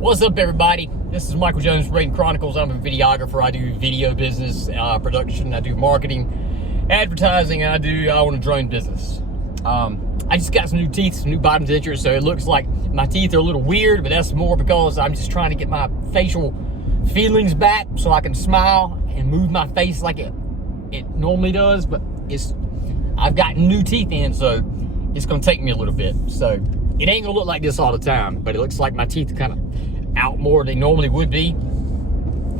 What's up, everybody? This is Michael Jones, Rayden Chronicles. I'm a videographer. I do video business production. I do marketing, advertising, and I own a drone business. I just got some new teeth, some new bottom dentures, so it looks like my teeth are a little weird, but that's more because I'm just trying to get my facial feelings back so I can smile and move my face like it normally does. But I've got new teeth in, so it's gonna take me a little bit. So it ain't gonna look like this all the time, but it looks like my teeth are kind of out more than they normally would be.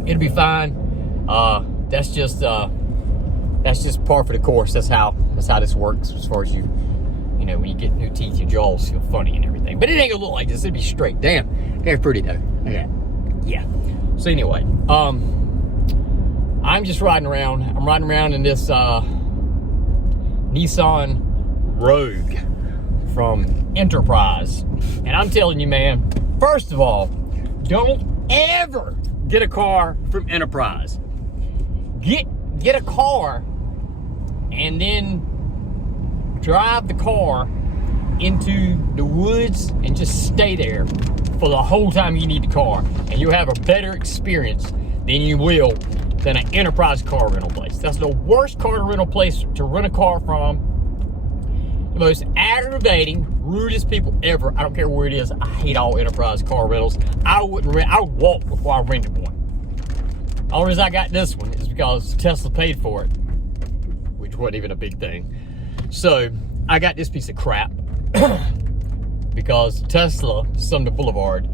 It'll be fine. That's just par for the course. That's how this works as far as you know, when you get new teeth, your jaws feel funny and everything. But it ain't gonna look like this. It'll be straight. Damn, they're pretty though. Okay. Yeah. So anyway, I'm just riding around. I'm riding around in this Nissan Rogue from Enterprise. And I'm telling you, man, first of all, don't ever get a car from Enterprise. Get a car and then drive the car into the woods and just stay there for the whole time you need the car, and you'll have a better experience than you will than an Enterprise car rental place. That's the worst car rental place to rent a car from. The most aggravating, rudest people ever. I don't care where it is. I hate all Enterprise car rentals. I would walk before I rented one. The only reason I got this one is because Tesla paid for it, which wasn't even a big thing. So I got this piece of crap because Tesla, Sumner Boulevard,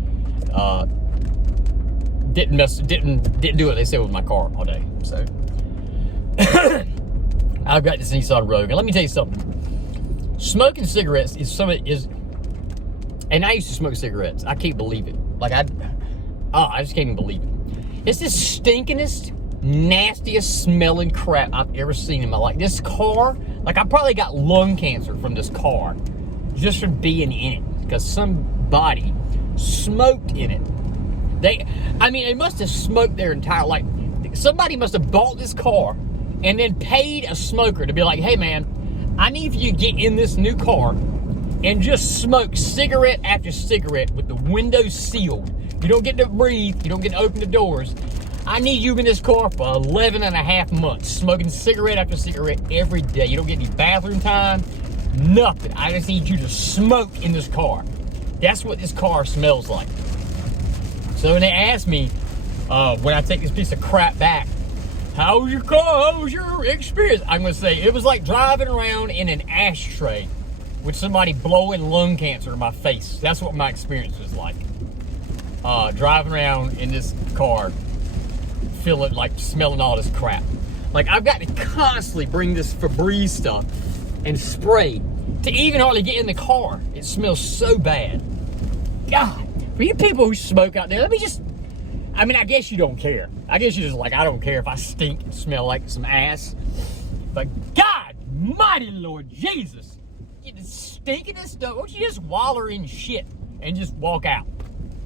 didn't do what they said with my car all day. So I've got this Nissan Rogue, and let me tell you something. Smoking cigarettes and I used to smoke cigarettes. I can't believe it. I just can't even believe it. It's the stinkingest, nastiest smelling crap I've ever seen in my life. This car, I probably got lung cancer from this car just from being in it, because somebody smoked in it. They must have smoked their entire life. Somebody must have bought this car and then paid a smoker to be like, hey man, I need for you to get in this new car and just smoke cigarette after cigarette with the windows sealed. You don't get to breathe. You don't get to open the doors. I need you in this car for 11 and a half months, smoking cigarette after cigarette every day. You don't get any bathroom time, nothing. I just need you to smoke in this car. That's what this car smells like. So when they ask me, when I take this piece of crap back, how was your car? How was your experience? I'm going to say it was like driving around in an ashtray with somebody blowing lung cancer in my face. That's what my experience was like. Driving around in this car, feeling like smelling all this crap. I've got to constantly bring this Febreze stuff and spray to even hardly get in the car. It smells so bad. God, for you people who smoke out there, I guess you don't care. I guess you're just like, I don't care if I stink and smell like some ass. But God, mighty Lord Jesus, you stinking this stuff. Why don't you just waller in shit and just walk out?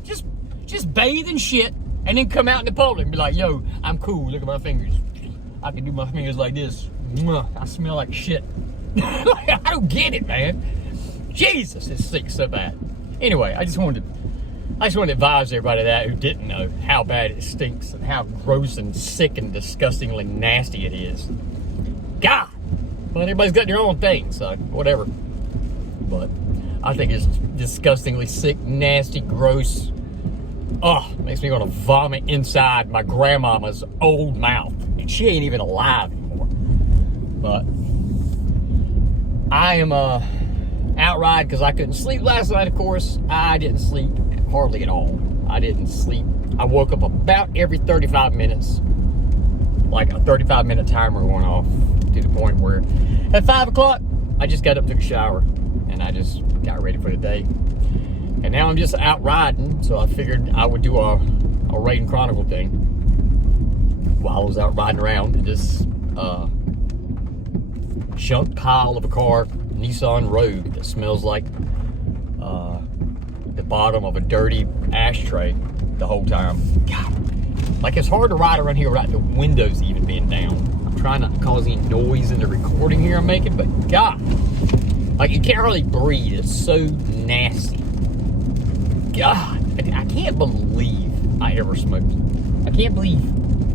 Just bathe in shit and then come out in the public and be like, yo, I'm cool. Look at my fingers. I can do my fingers like this. I smell like shit. I don't get it, man. Jesus, it stinks so bad. Anyway, I just wanted to advise everybody that who didn't know how bad it stinks and how gross and sick and disgustingly nasty it is. God! But everybody's got their own thing, so whatever. But I think it's disgustingly sick, nasty, gross. Oh, makes me want to vomit inside my grandmama's old mouth. And she ain't even alive anymore. But I am outright because I couldn't sleep last night, of course. I didn't sleep hardly at all. I didn't sleep. I woke up about every 35 minutes. Like a 35-minute timer went off to the point where at 5 o'clock, I just got up, took a shower, and I just got ready for the day. And now I'm just out riding, so I figured I would do a Rayden Chronicle thing while I was out riding around in this junk pile of a car, Nissan Rogue, that smells like the bottom of a dirty ashtray the whole time. God, it's hard to ride around here without the windows even being down. I'm trying not to cause any noise in the recording here I'm making, but God, you can't hardly breathe. It's so nasty. God, I can't believe I ever smoked. I can't believe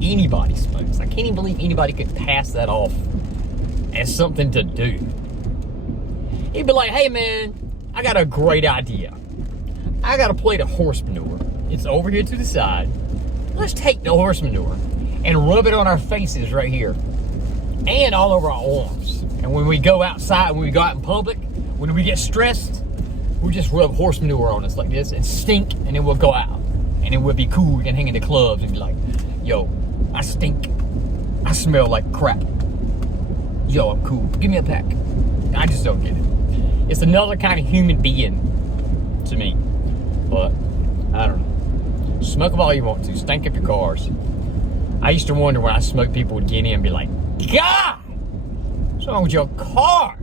anybody smokes. I can't even believe anybody could pass that off as something to do. He'd be like, hey man, I got a great idea. I got a plate of horse manure. It's over here to the side. Let's take the horse manure and rub it on our faces right here and all over our arms. And when we go outside, when we go out in public, when we get stressed, we just rub horse manure on us like this and stink, and then we'll go out. And then we'll be cool. We can hang in the clubs and be like, yo, I stink. I smell like crap. Yo, I'm cool. Give me a pack. I just don't get it. It's another kind of human being to me. But, I don't know. Smoke them all you want to. Stink up your cars. I used to wonder when I smoked, people would get in and be like, God! What's wrong with your car?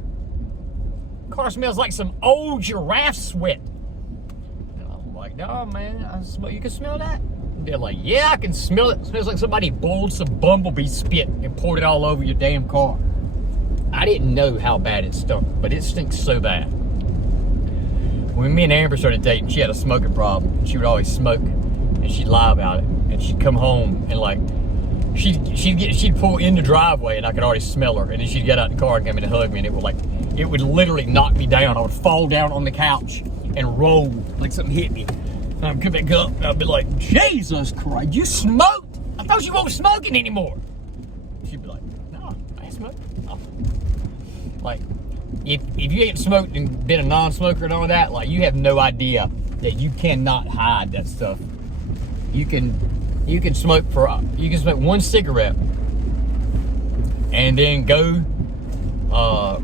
Car smells like some old giraffe sweat. And I'm like, no, man, you can smell that? And they're like, yeah, I can smell it. It smells like somebody boiled some bumblebee spit and poured it all over your damn car. I didn't know how bad it stunk, but it stinks so bad. When me and Amber started dating, she had a smoking problem. She would always smoke, and she'd lie about it. And she'd come home and like, she'd pull in the driveway, and I could already smell her. And then she'd get out the car and come in and hug me, and it would literally knock me down. I would fall down on the couch and roll like something hit me. And I'd come back up, and I'd be like, Jesus Christ, you smoked? I thought you weren't smoking anymore. She'd be like, no, I ain't smoking. No. Like, if you ain't smoked and been a non-smoker and all that, like, you have no idea that you cannot hide that stuff. You can smoke one cigarette and then go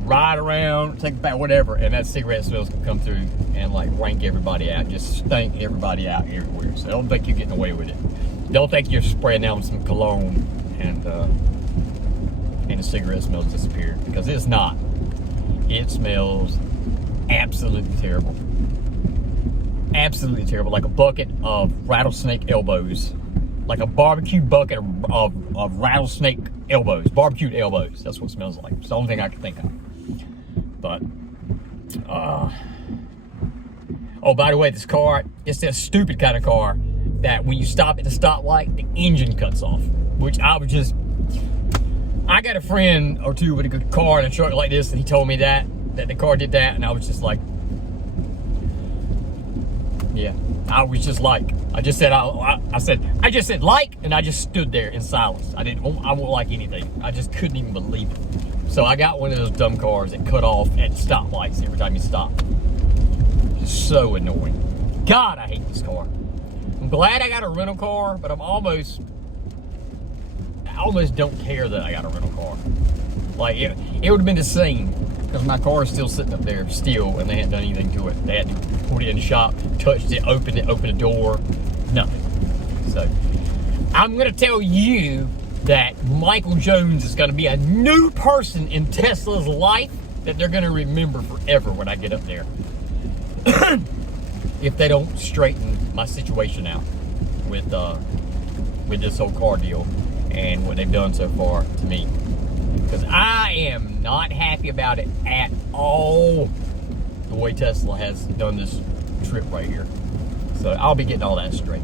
ride around, take a bath, whatever, and that cigarette smells can come through and like rank everybody out, just stink everybody out everywhere. So don't think you're getting away with it. Don't think you're spraying down some cologne and the cigarette smells disappeared, because it's not. It smells absolutely terrible. Absolutely terrible, like a bucket of rattlesnake elbows. Like a barbecue bucket of rattlesnake elbows. Barbecued elbows. That's what it smells like. It's the only thing I can think of. But, oh, by the way, this car, it's that stupid kind of car that when you stop at the stoplight, the engine cuts off. Which I got a friend or two with a good car and a truck like this, and he told me that the car did that, and I was just like, yeah. I was just like, I just said like, and I just stood there in silence. I won't like anything. I just couldn't even believe it. So I got one of those dumb cars that cut off at stoplights every time you stop. Just so annoying. God, I hate this car. I'm glad I got a rental car, but I almost don't care that I got a rental car. Like, it would have been the same, because my car is still sitting up there still, and they hadn't done anything to it. They hadn't put it in the shop, touched it, opened the door, nothing. So, I'm going to tell you that Michael Jones is going to be a new person in Tesla's life that they're going to remember forever when I get up there. If they don't straighten my situation out with this whole car deal and what they've done so far to me. Because I am not happy about it at all, the way Tesla has done this trip right here. So I'll be getting all that straight.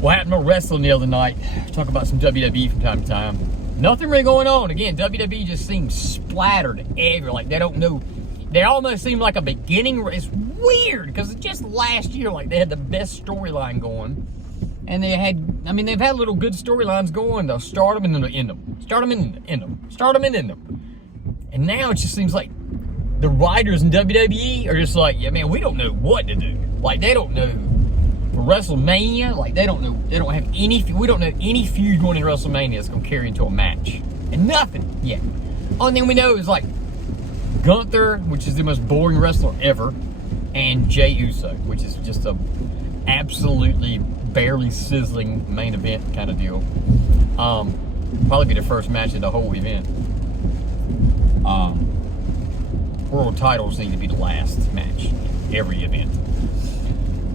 What happened to wrestling the other night? Talk about some WWE from time to time. Nothing really going on. Again, WWE just seems splattered everywhere. Like they don't know. They almost seem like a beginning. It's weird because just last year, like they had the best storyline going. And they've had little good storylines going. They'll start them and then they'll end them. Start them and end them. Start them and end them. And now it just seems like the writers in WWE are just like, yeah, man, we don't know what to do. Like, they don't know for WrestleMania. Like, we don't have any feud going in WrestleMania that's going to carry into a match. And nothing yet. Only thing we know is, like, Gunther, which is the most boring wrestler ever, and Jey Uso, which is just a absolutely barely sizzling main event kind of deal. Probably be the first match of the whole event. World titles need to be the last match in every event.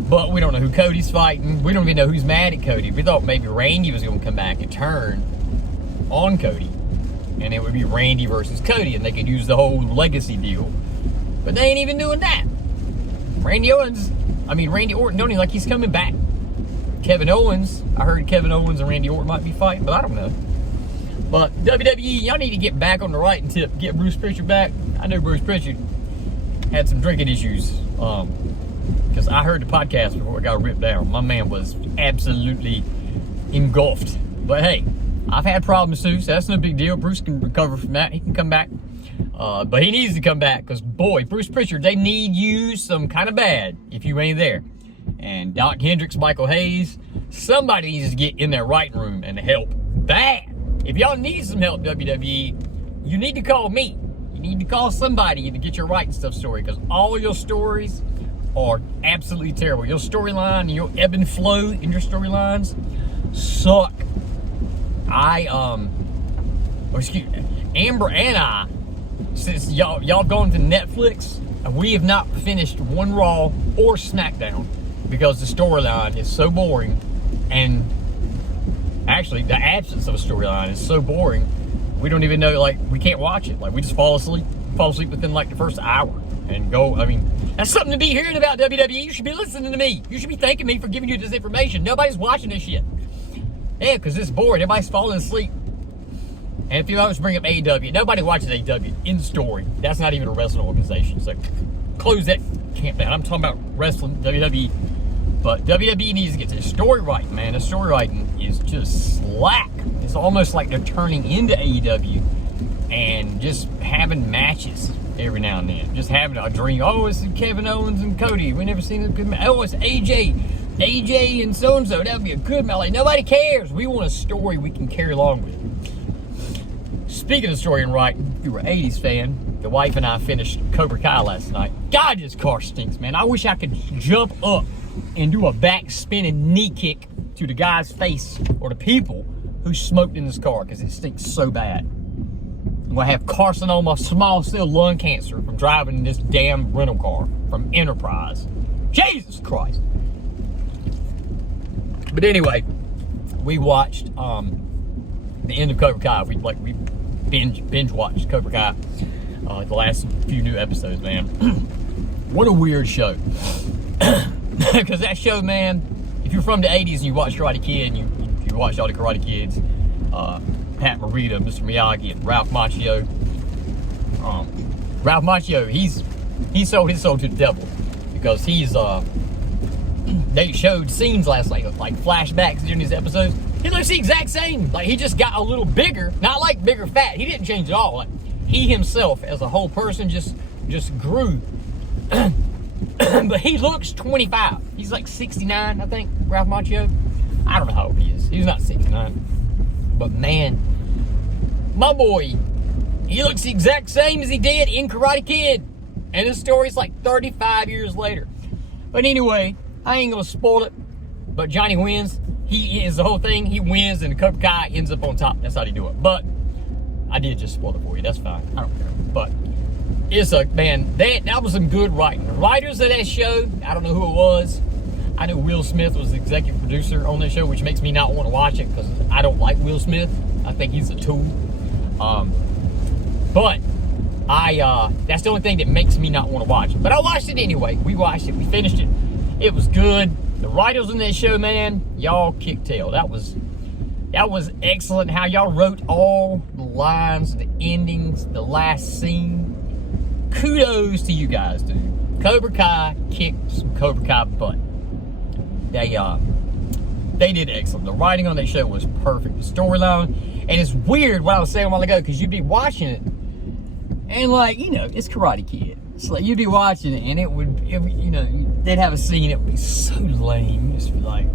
But we don't know who Cody's fighting. We don't even know who's mad at Cody. We thought maybe Randy was going to come back and turn on Cody, and it would be Randy versus Cody, and they could use the whole legacy deal. But they ain't even doing that. Randy Orton don't even like he's coming back. Kevin Owens, I heard Kevin Owens and Randy Orton might be fighting, but I don't know. But WWE, y'all need to get back on the right tip. Get Bruce Pritchard back. I know Bruce Pritchard had some drinking issues. Because I heard the podcast before it got ripped down. My man was absolutely engulfed. But hey, I've had problems too, so that's no big deal. Bruce can recover from that. He can come back. But he needs to come back because, boy, Bruce Pritchard, they need you some kind of bad if you ain't there. And Doc Hendricks, Michael Hayes, somebody needs to get in their writing room and help bad. If y'all need some help, WWE, you need to call me. You need to call somebody to get your writing stuff story because all your stories are absolutely terrible. Your storyline and your ebb and flow in your storylines suck. Amber and I, since y'all gone to Netflix, we have not finished one Raw or SmackDown because the storyline is so boring, and actually the absence of a storyline is so boring, we don't even know, like, we can't watch it. Like, we just fall asleep within like the first hour and go. I mean, that's something to be hearing about WWE. You should be listening to me. You should be thanking me for giving you this information. Nobody's watching this shit. Yeah, because it's boring. Everybody's falling asleep. And if you always bring up AEW, nobody watches AEW. In story. That's not even a wrestling organization. So close that camp down. I'm talking about wrestling, WWE. But WWE needs to get their story right, man. The story writing is just slack. It's almost like they're turning into AEW and just having matches every now and then. Just having a dream. Oh, it's Kevin Owens and Cody. We never seen a good match. Oh, it's AJ and so-and-so. That would be a good match. Like, nobody cares. We want a story we can carry along with. Speaking of story and writing, if you were an 80s fan, the wife and I finished Cobra Kai last night. God, this car stinks, man. I wish I could jump up and do a back spinning knee kick to the guy's face or the people who smoked in this car because it stinks so bad. I'm going to have carcinoma, small cell lung cancer from driving this damn rental car from Enterprise. Jesus Christ. But anyway, we watched the end of Cobra Kai. We binge watched Cobra Kai, the last few new episodes, man. What a weird show. Because that show, man, if you're from the 80s and you watch Karate Kid, and you watched all the Karate Kids, Pat Morita, Mr. Miyagi, and Ralph Macchio. Ralph Macchio, he sold his soul to the devil because they showed scenes last night, like flashbacks during these episodes. He looks the exact same. Like, he just got a little bigger, not like bigger fat. He didn't change at all. Like, he himself as a whole person just grew. But he looks 25. He's like 69, I think, Ralph Macchio. I don't know how old he is. He's not 69. But man, my boy, he looks the exact same as he did in Karate Kid. And his story's like 35 years later. But anyway, I ain't gonna spoil it. But Johnny wins. He is the whole thing. He wins and the Cobra Kai ends up on top. That's how they do it. But I did just spoil it for you. That's fine. I don't care. But it's that was some good writing. The writers of that show, I don't know who it was. I know Will Smith was the executive producer on that show, which makes me not want to watch it because I don't like Will Smith. I think he's a tool. But that's the only thing that makes me not want to watch it. But I watched it anyway. We watched it. We finished it. It was good. The writers in that show, man, y'all kicked tail. That was excellent. How y'all wrote all the lines, the endings, the last scene. Kudos to you guys, dude. Cobra Kai kicked some Cobra Kai butt. They did excellent. The writing on that show was perfect. The storyline, and it's weird what I was saying a while ago because you'd be watching it, and like, you know, it's Karate Kid. It's like you'd be watching it, and they'd have a scene. It would be so lame. Just be like,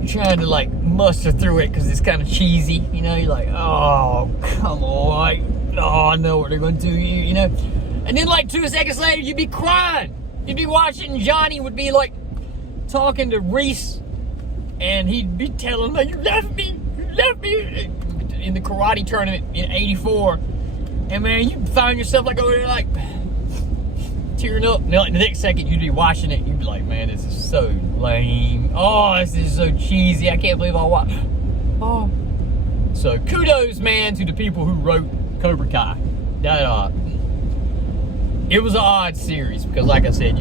you're trying to like muster through it because it's kind of cheesy. You know, you're like, oh, come on. I know what they're going to do here, you know. And then like 2 seconds later, you'd be crying. You'd be watching, and Johnny would be like talking to Reese, and he'd be telling him, like, you left me in the karate tournament in '84. And man, you find yourself like over there, like tearing up. And like the next second, you'd be watching it, and you'd be like, man, this is so lame. Oh, this is so cheesy. I can't believe I'll watch. Oh. So kudos, man, to the people who wrote Cobra Kai. it was an odd series because, like I said,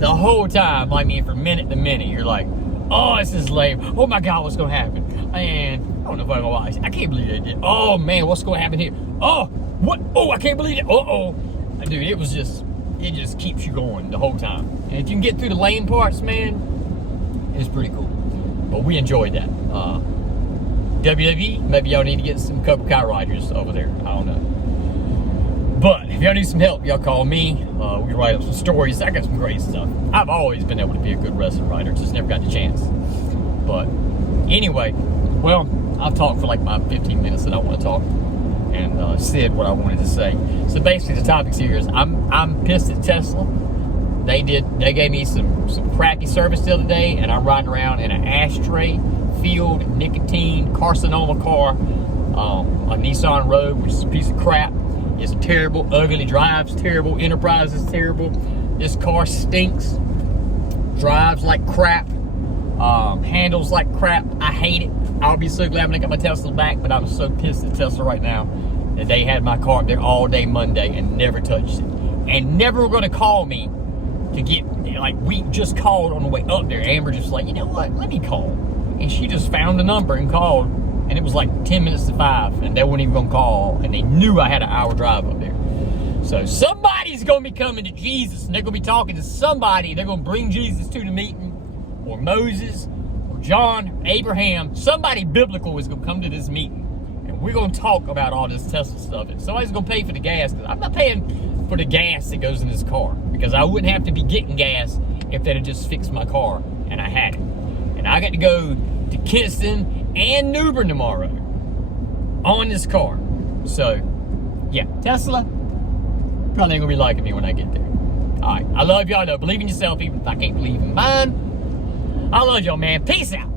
the whole time, I mean, from minute to minute, you're like, oh, this is lame. Oh my God, what's gonna happen? And I don't know if I'm gonna watch. I can't believe they did. Oh man, what's gonna happen here? Oh, what? Oh, I can't believe it. Oh, dude, it just keeps you going the whole time. And if you can get through the lame parts, man, it's pretty cool. But we enjoyed that. WWE, maybe y'all need to get some Cobra Kai riders over there. I don't know. But if y'all need some help, y'all call me. We can write up some stories. I got some great stuff. I've always been able to be a good wrestling writer, just never got the chance. But anyway, well, I've talked for like my 15 minutes that I want to talk, and said what I wanted to say. So basically, the topics here is I'm pissed at Tesla. They gave me some crappy service the other day, and I'm riding around in an ashtray filled nicotine carcinoma car, a Nissan Rogue, which is a piece of crap. It's terrible, ugly, drives terrible, Enterprise is terrible. This car stinks, drives like crap, handles like crap. I hate it. I'll be so glad when I get my Tesla back, but I'm so pissed at Tesla right now that they had my car up there all day Monday and never touched it. And never were gonna call me to get, like, we just called on the way up there. Amber just like, you know what, let me call. And she just found the number and called, and it was like 10 minutes to 5, and they weren't even gonna call, and they knew I had an hour drive up there. So somebody's gonna be coming to Jesus, and they're gonna be talking to somebody. They're gonna bring Jesus to the meeting, or Moses, or John, Abraham. Somebody biblical is gonna come to this meeting, and we're gonna talk about all this Tesla stuff. And somebody's gonna pay for the gas, because I'm not paying for the gas that goes in this car, because I wouldn't have to be getting gas if they'd have just fixed my car, and I had it. And I got to go to Kinston and New Bern tomorrow on this car. So, yeah, Tesla probably ain't gonna be liking me when I get there. All right, I love y'all though. Believe in yourself, even if I can't believe in mine. I love y'all, man. Peace out.